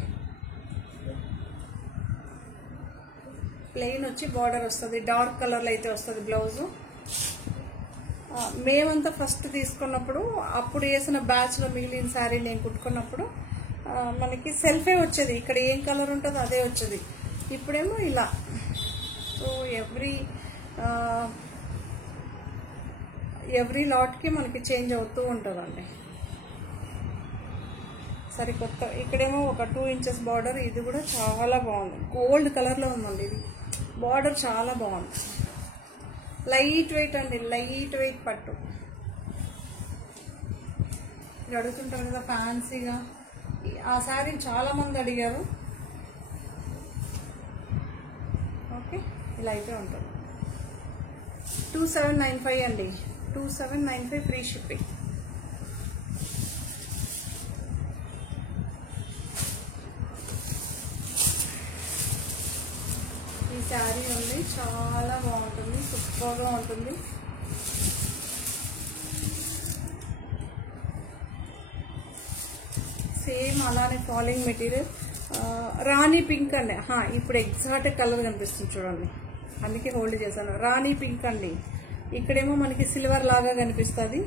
ప్లెయిన్ వచ్చి బార్డర్ వస్తుంది. డార్క్ కలర్లో అయితే వస్తుంది బ్లౌజు. మేమంతా ఫస్ట్ తీసుకున్నప్పుడు అప్పుడు వేసిన బ్యాచ్లో మిగిలిన శారీ నేను కుట్టుకున్నప్పుడు మనకి సెల్ఫే వచ్చేది. ఇక్కడ ఏం కలర్ ఉంటుందో అదే వచ్చేది. ఇప్పుడేమో ఇలా. సో ఎవ్రీ లాట్కి మనకి చేంజ్ అవుతూ ఉంటుందండి. సరే కొత్త ఇక్కడేమో ఒక 2 ఇంచెస్ బార్డర్. ఇది కూడా చాలా బాగుంది, గోల్డ్ కలర్లో ఉందండి. ఇది బార్డర్ చాలా బాగుంది. లైట్ వెయిట్ అండి, లైట్ వెయిట్ పట్టు. ఇది అడుగుతుంటారు కదా ఫ్యాన్సీగా, ఆ శారీని చాలా మంది అడిగారు. ఓకే, ఇలా అయితే ఉంటుంది. 2795 అండి, 2795 ఫ్రీ షిప్పింగ్. ఈ శారీ ఉంది, చాలా బాగుంటుంది, సూపర్గా ఉంటుంది. సేమ్ అలానే ఫాలింగ్ మెటీరియల్. రాణి పింక్ అండి. ఇప్పుడు ఎగ్జాక్ట్ కలర్ కనిపిస్తుంది చూడండి, అందుకే హోల్డ్ చేశాను. రాణి పింక్ అండి. ఇక్కడేమో మనకి సిల్వర్ లాగా కనిపిస్తుంది.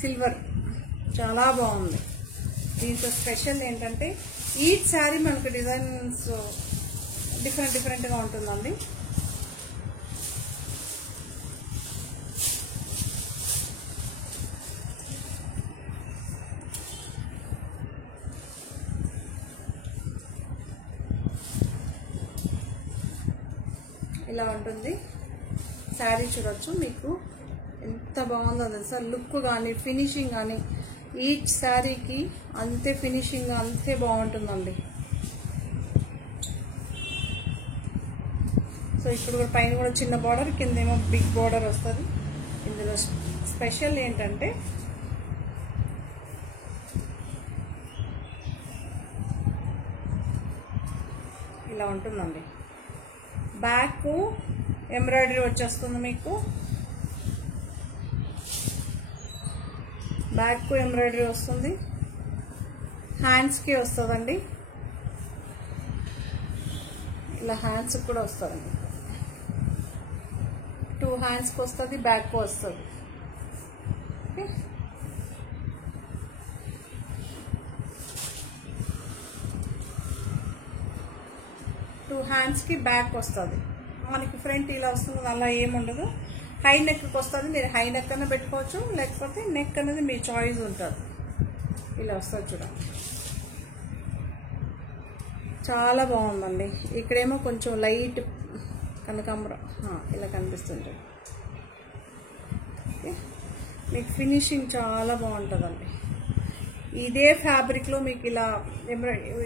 సిల్వర్ చాలా బాగుంది. దీంట్లో స్పెషల్ ఏంటంటే ఈచ్ శారీ మనకు డిజైన్స్ డిఫరెంట్గా ఉంటుందండి. ఇలా ఉంటుంది శారీ. చూడొచ్చు మీకు ఎంత బాగుందో తెలుసా. లుక్ కానీ ఫినిషింగ్ కానీ ఈచ్ శారీకి అంతే ఫినిషింగ్, అంతే బాగుంటుందండి. సో ఇప్పుడు కూడా పైన కూడా చిన్న బార్డర్, కిందేమో బిగ్ బార్డర్ వస్తుంది. ఇందులో స్పెషల్ ఏంటంటే ఇలా ఉంటుందండి. బ్యాక్ ఎంబ్రాయిడరీ వచ్చేస్తుంది మీకు. బ్యాక్ ఎంబ్రాయిడరీ వస్తుంది, హ్యాండ్స్కి వస్తుందండి. ఇలా హ్యాండ్స్ కూడా వస్తుంది. 2 హ్యాండ్స్కి వస్తుంది, బ్యాక్ వస్తుంది. ఓకే, టూ హ్యాండ్స్కి బ్యాక్ వస్తుంది. మనకి ఫ్రంట్ ఇలా వస్తుంది, అలా ఏముండదు. హై నెక్కి వస్తుంది. మీరు హై నెక్ అన్న పెట్టుకోవచ్చు, లేకపోతే నెక్ అనేది మీ చాయిస్ ఉంటుంది. ఇలా వస్తుంది చూడండి, చాలా బాగుందండి. ఇక్కడేమో కొంచెం లైట్ కనకాంబరం ఇలా కనిపిస్తుంది. ఓకే, మీకు ఫినిషింగ్ చాలా బాగుంటుందండి. ఇదే ఫ్యాబ్రిక్లో మీకు ఇలా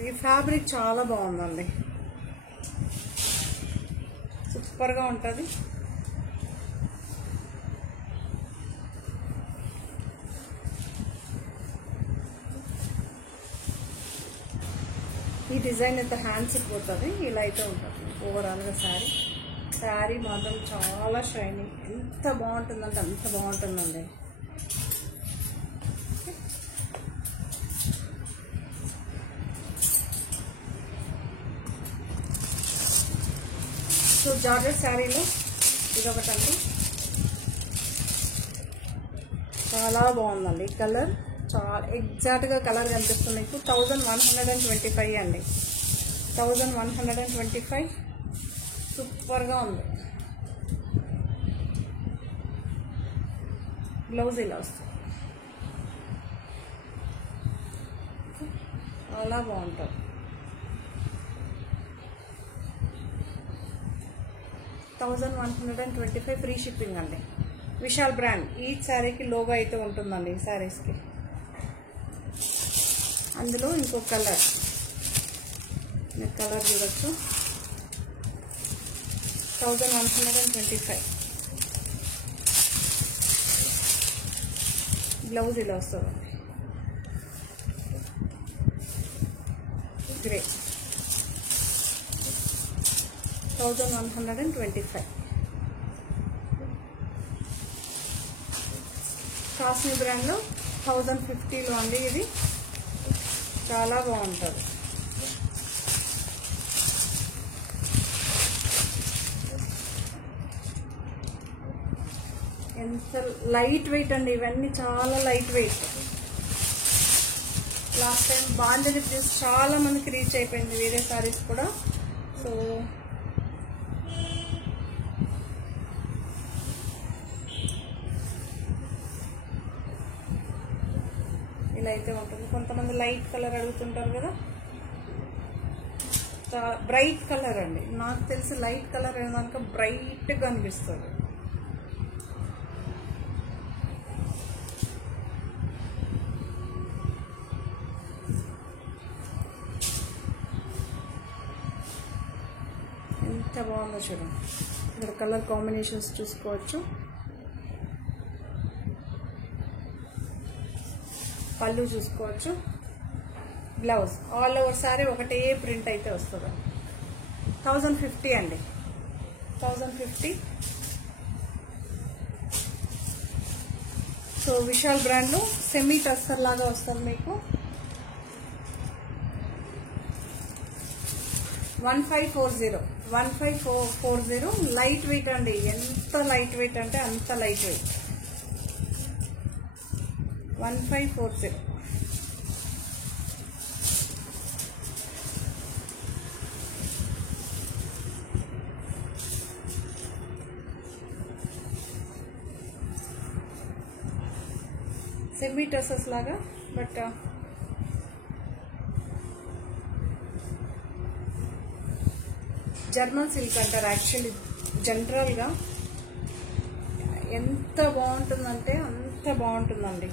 ఈ ఫ్యాబ్రిక్ చాలా బాగుందండి, సూపర్గా ఉంటుంది. ఈ డిజైన్ అయితే హ్యాండ్స్కి పోతుంది. ఇలా అయితే ఉంటుంది ఓవరాల్గా శారీ. శారీ మాత్రం చాలా షైనింగ్, ఎంత బాగుంటుందంటే అంత బాగుంటుందండి. సో జార్జెట్ శారీలో ఇదొకటండి, చాలా బాగుందండి. కలర్ చాలా ఎగ్జాక్ట్గా కలర్ కనిపిస్తుంది మీకు. 1125 అండి, 1125. సూపర్గా ఉంది. బ్లౌజ్ ఇలా వస్తుంది, చాలా బాగుంటుంది. 1125 ఫ్రీ షిప్పింగ్ అండి. విశాల్ బ్రాండ్. ఈ శారీకి లోగో అయితే ఉంటుందండి ఈ శారీస్కి. అందులో ఇంకో కలర్, మీరు కలర్ చూడొచ్చు. 1125. బ్లౌజ్ ఇలా వస్తుందండి, గ్రే. 1125. కాస్మి బ్రాండ్లో 1050లో అండి. ఇది చాలా బాగుంటుంది. ఎంత లైట్ వెయిట్ అండి, ఇవన్నీ చాలా light weight. Last time bandhani please చాలా మందికి రీచ్ అయిపోయింది వేరే సారీస్ కూడా. సో ఇలా అయితే ఉంటుంది. కొంతమంది లైట్ కలర్ అడుగుతుంటారు కదా, బ్రైట్ కలర్ అండి. నాకు తెలిసి లైట్ కలర్ ఏదనుక బ్రైట్గా అనిపిస్తుంది. ఎంత బాగుందో చూడండి. ఇక్కడ కలర్ కాంబినేషన్స్ చూసుకోవచ్చు. పళ్ళు చూసుకోవచ్చు. బ్లౌజ్ ఆల్ ఓవర్ సారీ ఒకటే ప్రింట్ అయితే వస్తుంది. 1050 అండి. 1050. సో విశాల్ బ్రాండ్లో సెమీ టస్సర్ లాగా వస్తుంది మీకు. 1540 లైట్ వెయిట్ అండి. ఎంత లైట్ వెయిట్ అంటే అంత లైట్ వెయిట్. 1540. సెమీ టసెస్ లాగా, బట్ జర్మన్ సిల్క్ అంటారు యాక్చువల్లీ జనరల్గా. ఎంత బాగుంటుందంటే అంత బాగుంటుందండి.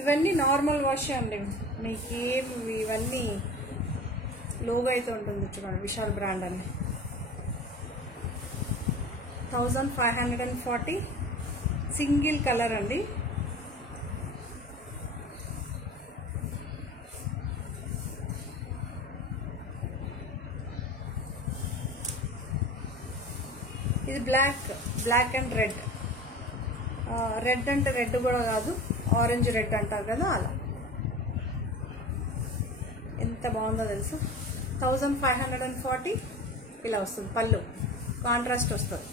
ఇవన్నీ నార్మల్ వాష్ అండి, మీకేం ఇవన్నీ లోగో అయితే ఉంటుంది చూడండి, విశాల్ బ్రాండ్ అని. 1540. సింగిల్ కలర్ అండి. ఇది బ్లాక్ అండ్ రెడ్. రెడ్ అంటే రెడ్ కూడా కాదు, ఆరెంజ్ రెడ్ అంటారు కదా అలా. ఎంత బాగుందో తెలుసు. 1540 ఇలా వస్తుంది. పళ్ళు కాంట్రాస్ట్ వస్తుంది.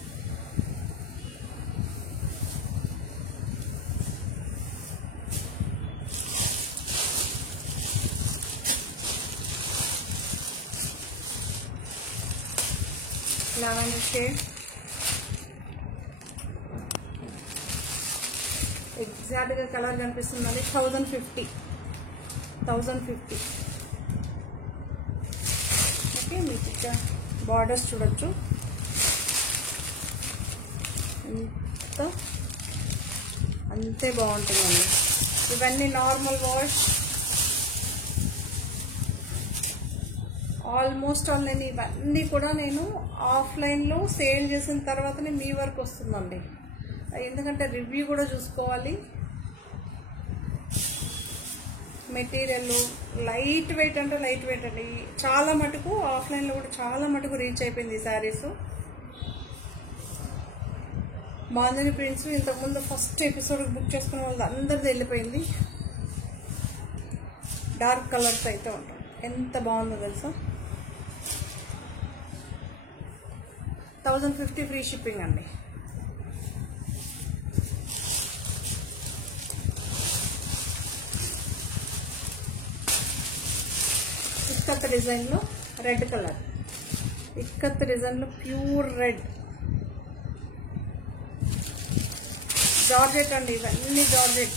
Lavender shade. ఎగ్జాక్ట్గా కలర్ కనిపిస్తుందండి. 1050. ఓకే, మీకు ఇక్కడ బార్డర్స్ చూడొచ్చు. అంతే బాగుంటుందండి. ఇవన్నీ నార్మల్ వాష్. ఆల్మోస్ట్ ఆల్ నేను ఇవన్నీ కూడా నేను ఆఫ్లైన్లో సేల్ చేసిన తర్వాతనే మీ వరకు వస్తుందండి. ఎందుకంటే రివ్యూ కూడా చూసుకోవాలి. మెటీరియల్ లైట్ వెయిట్ అంటే లైట్ వెయిట్ అండి. చాలా మటుకు ఆఫ్లైన్లో కూడా చాలా మటుకు రీచ్ అయిపోయింది ఈ శారీస్. బాంధని ప్రింట్స్ ఇంతకుముందు ఫస్ట్ ఎపిసోడ్ బుక్ చేసుకున్న వాళ్ళు అందరిది వెళ్ళిపోయింది. డార్క్ కలర్స్ అయితే ఉంటాయి. ఎంత బాగుందో తెలుసా. 1050 ఫ్రీ షిప్పింగ్ అండి. ఇక్కత్ డిజైన్లో రెడ్ కలర్. ఇక్కత్ డిజైన్లో ప్యూర్ రెడ్. జార్జెట్ అండి, ఇవన్నీ జార్జెట్.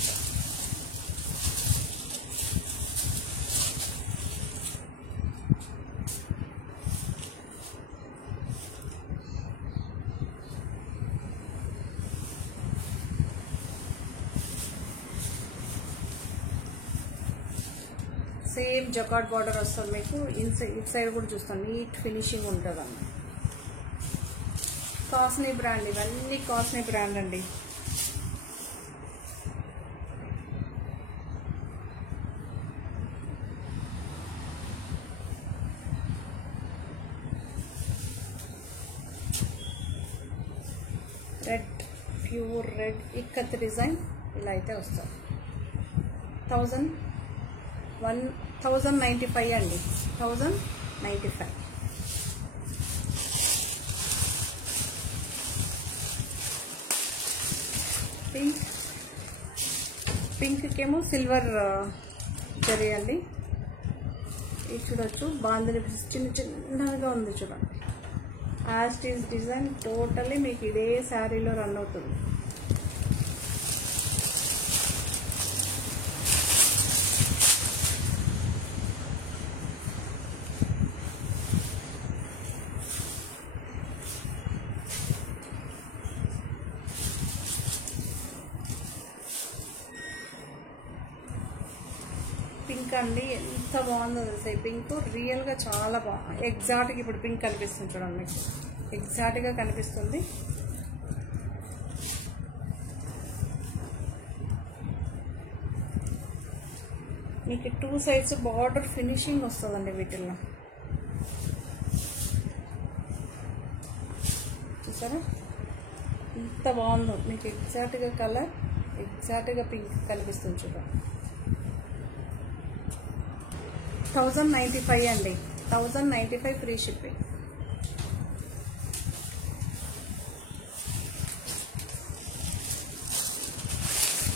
సేమ్ జకార్డ్ బార్డర్ వస్తుంది మీకు. ఇటు సైడ్ కూడా చూస్తాను, నీట్ ఫినిషింగ్ ఉంటుంది అన్న. కాస్ట్లీ బ్రాండ్, ఇవన్నీ కాస్ట్లీ బ్రాండ్ అండి. Red, pure red ikat design ఇలా అయితే వస్తుంది. 1095 అండి, 1095. పింక్కేమో సిల్వర్ జరీ అండి. ఇది చూడొచ్చు, బాందిని చిన్నగా ఉంది చూడండి. యాస్టీస్ డిజైన్ టోటల్లీ మీకు ఇదే శారీలో రన్ అవుతుంది. పింక్ అండి, ఎంత బాగుందో తెలుసా ఈ పింక్. రియల్గా చాలా బాగుంది, ఎగ్జాక్ట్గా ఇప్పుడు పింక్ కనిపిస్తుంది చూడండి మీకు, ఎగ్జాక్ట్గా కనిపిస్తుంది. మీకు 2 సైడ్స్ బార్డర్ ఫినిషింగ్ వస్తుందండి వీటిల్లో. చూసారా ఎంత బాగుందో మీకు, ఎగ్జాక్ట్గా కలర్, ఎగ్జాక్ట్గా పింక్ కనిపిస్తుంది చూడండి. 1095 అండి, 1095 ఫ్రీ షిప్పింగ్.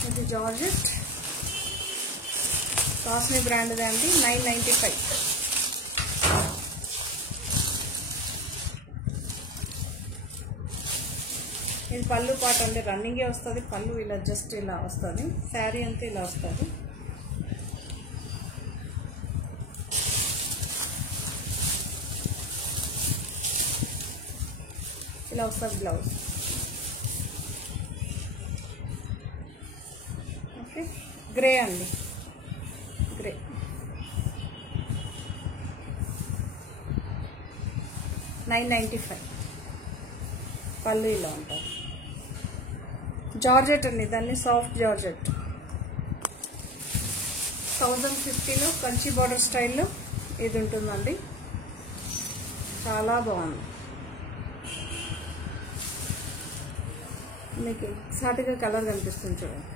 ఇది జార్జెట్ కాస్ట్లీ బ్రాండ్దే అండి, 995. ఇది పళ్ళు పాట అండి, రన్నింగే వస్తుంది పళ్ళు. ఇలా జస్ట్ ఇలా వస్తుంది, శారీ అంతా ఇలా వస్తుంది. ఇలా వస్తుంది బ్లౌజ్. ఓకే, గ్రే అండి, గ్రే. $995 పళ్ళు ఇలా ఉంటుంది. జార్జెట్ అండి, దాన్ని సాఫ్ట్ జార్జెట్. 1050లో కంచి బార్డర్ స్టైల్లో ఇది ఉంటుందండి, చాలా బాగుంది. మీకు ఎగ్జాక్ట్గా కలర్ కనిపిస్తుంది చూడండి.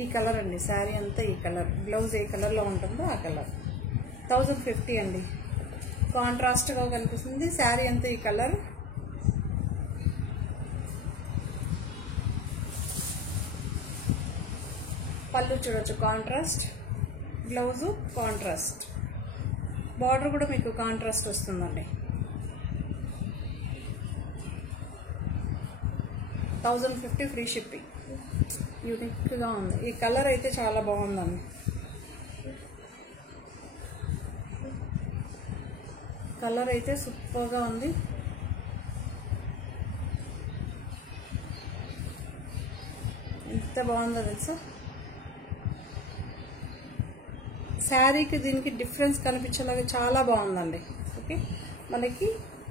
ఈ కలర్ అండి, శారీ అంతా ఈ కలర్, బ్లౌజ్ ఏ కలర్లో ఉంటుందో ఆ కలర్. 1050 అండి, కాంట్రాస్ట్గా కనిపిస్తుంది. శారీ అంతా ఈ కలర్. పళ్ళు చూడొచ్చు కాంట్రాస్ట్, బ్లౌజు కాంట్రాస్ట్, బార్డర్ కూడా మీకు కాంట్రాస్ట్ వస్తుందండి. 1050 ఫ్రీ షిప్పింగ్. యూనిక్గా ఉంది, ఈ కలర్ అయితే చాలా బాగుందండి. కలర్ అయితే సూపర్గా ఉంది. ఎంత బాగుందో తెలుసా. శారీకి దీనికి డిఫరెన్స్ కనిపించేలాగా చాలా బాగుందండి. ఓకే, మనకి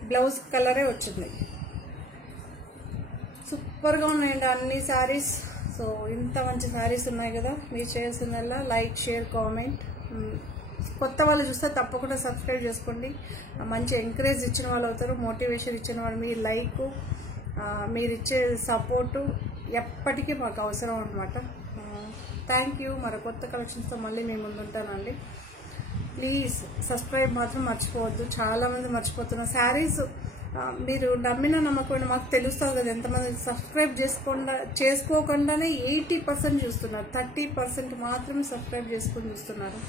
బ్లౌజ్ కలరే వచ్చింది. సూపర్గా ఉన్నాయండి అన్ని శారీస్. సో ఇంత మంచి శారీస్ ఉన్నాయి కదా, మీరు చేయాల్సిందల్లా లైక్, షేర్, కామెంట్. కొత్త వాళ్ళు చూస్తే తప్పకుండా సబ్స్క్రైబ్ చేసుకోండి. మంచి ఎంకరేజ్ ఇచ్చిన వాళ్ళు అవుతారు, మోటివేషన్ ఇచ్చిన వాళ్ళు. మీ లైక్, మీరు ఇచ్చే సపోర్టు ఎప్పటికీ మాకు అవసరం అనమాట. Thank you. మరో కొత్త కలెక్షన్స్తో మళ్ళీ మేము ముందుంటానండి. ప్లీజ్ సబ్స్క్రైబ్ మాత్రం మర్చిపోవద్దు. చాలామంది మర్చిపోతున్నారు. శారీస్ మీరు నమ్మిన నమ్మకం మాకు తెలుస్తుంది కదా, ఎంతమంది సబ్స్క్రైబ్ చేసుకోకుండానే 80% చూస్తున్నారు, 30% మాత్రమే సబ్స్క్రైబ్ చేసుకొని చూస్తున్నారు.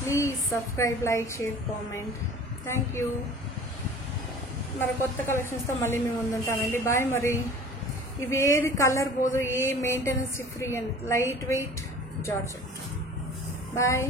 Please subscribe, like, share, comment. Thank you. మరి కొత్త కలెక్షన్స్తో మళ్ళీ మేము ముందుంటానండి. బాయ్. మరి ఇవేది కలర్ పోదు, ఏ maintenance free and light weight georgette. Bye.